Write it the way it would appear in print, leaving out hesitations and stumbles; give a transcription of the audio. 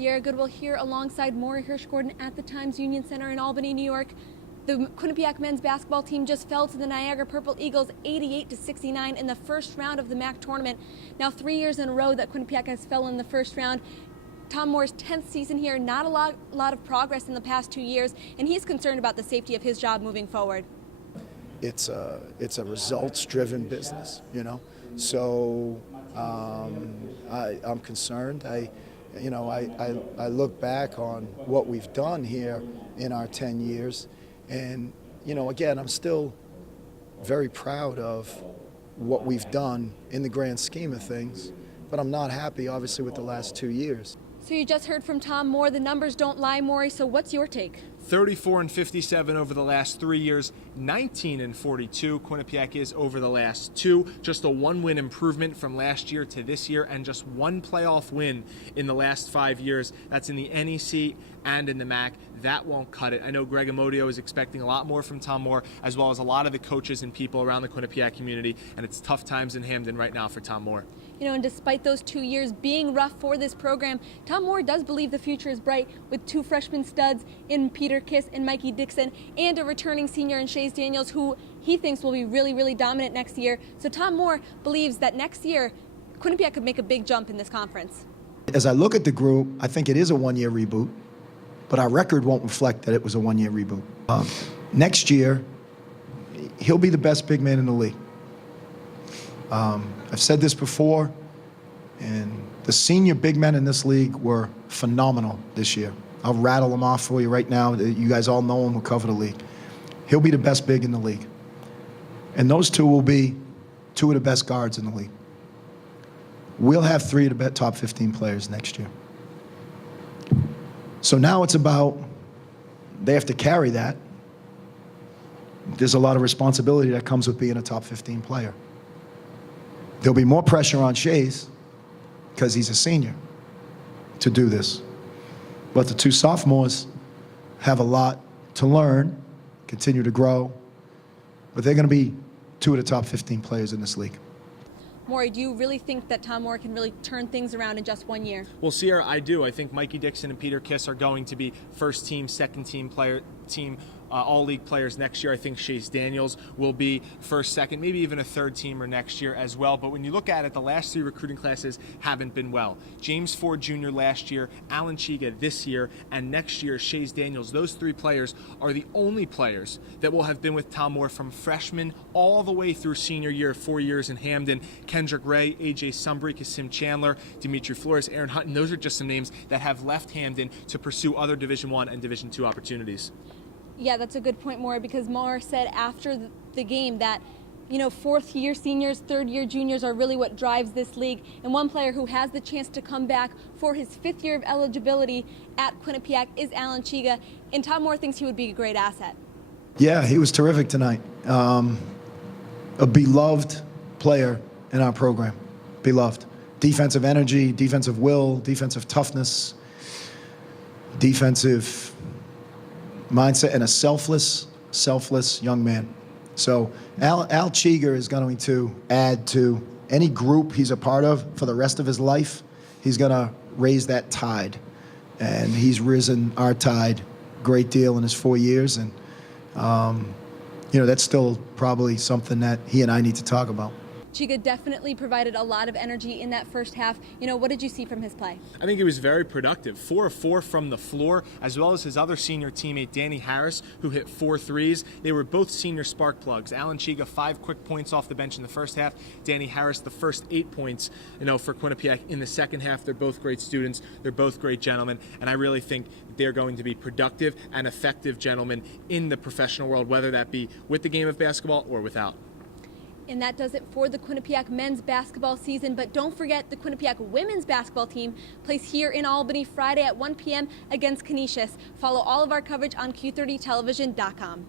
Sierra Goodwill here alongside Morey Hershgordon at the Times Union Center in Albany, New York. The Quinnipiac men's basketball team just fell to the Niagara Purple Eagles 88-69 in the first round of the MAAC tournament. Now 3 years in a row that Quinnipiac has fell in the first round. Tom Moore's 10th season here, not a lot of progress in the past 2 years, and he's concerned about the safety of his job moving forward. It's a results-driven business, you know. So I'm concerned. I look back on what we've done here in our 10 years, and again, I'm still very proud of what we've done in the grand scheme of things, but I'm not happy, obviously, with the last 2 years. So you just heard from Tom Moore. The numbers don't lie, Morey. So what's your take? 34-57 over the last 3 years, 19-42. Quinnipiac is over the last two. Just a one-win improvement from last year to this year, and just one playoff win in the last 5 years. That's in the NEC and in the MAAC. That won't cut it. I know Greg Amodio is expecting a lot more from Tom Moore, as well as a lot of the coaches and people around the Quinnipiac community, and it's tough times in Hamden right now for Tom Moore. And despite those 2 years being rough for this program, Tom Moore does believe the future is bright with two freshman studs in Peter Kiss and Mikey Dixon, and a returning senior in Shays Daniels, who he thinks will be really, really dominant next year. So Tom Moore believes that next year, Quinnipiac could make a big jump in this conference. As I look at the group, I think it is a one-year reboot, but our record won't reflect that it was a one-year reboot. Next year, he'll be the best big man in the league. I've said this before, and the senior big men in this league were phenomenal this year. I'll rattle them off for you right now. You guys all know him, we'll cover the league. He'll be the best big in the league. And those two will be two of the best guards in the league. We'll have three of the top 15 players next year. So now it's about, they have to carry that. There's a lot of responsibility that comes with being a top 15 player. There'll be more pressure on Shays, because he's a senior, to do this. But the two sophomores have a lot to learn, continue to grow, but they're going to be two of the top 15 players in this league. Morey, do you really think that Tom Moore can really turn things around in just 1 year? Well, Sierra, I do. I think Mikey Dixon and Peter Kiss are going to be first team, second team all-league players next year. I think Shays Daniels will be first, second, maybe even a third teamer next year as well. But when you look at it, the last three recruiting classes haven't been well. James Ford Jr. last year, Alan Chiga this year, and next year, Shays Daniels. Those three players are the only players that will have been with Tom Moore from freshman all the way through senior year, 4 years in Hamden. Kendrick Ray, AJ Sumbry, Kasim Chandler, Dimitri Flores, Aaron Hutton. Those are just some names that have left Hamden to pursue other Division I and Division II opportunities. Yeah, that's a good point, Morey, because Moore said after the game that, fourth-year seniors, third-year juniors are really what drives this league. And one player who has the chance to come back for his fifth year of eligibility at Quinnipiac is Alan Chiga, and Tom Moore thinks he would be a great asset. Yeah, he was terrific tonight. A beloved player in our program, beloved. Defensive energy, defensive will, defensive toughness, defensive mindset, and a selfless young man. So Al Chiga is going to add to any group he's a part of for the rest of his life. He's going to raise that tide, and he's risen our tide a great deal in his 4 years, and that's still probably something that he and I need to talk about. Chiga definitely provided a lot of energy in that first half. What did you see from his play? I think he was very productive. 4 of 4 from the floor, as well as his other senior teammate, Danny Harris, who hit 4 threes. They were both senior spark plugs. Alan Chiga, 5 quick points off the bench in the first half. Danny Harris, the first 8 points, for Quinnipiac in the second half. They're both great students. They're both great gentlemen. And I really think they're going to be productive and effective gentlemen in the professional world, whether that be with the game of basketball or without. And that does it for the Quinnipiac men's basketball season. But don't forget, the Quinnipiac women's basketball team plays here in Albany Friday at 1 p.m. against Canisius. Follow all of our coverage on Q30television.com.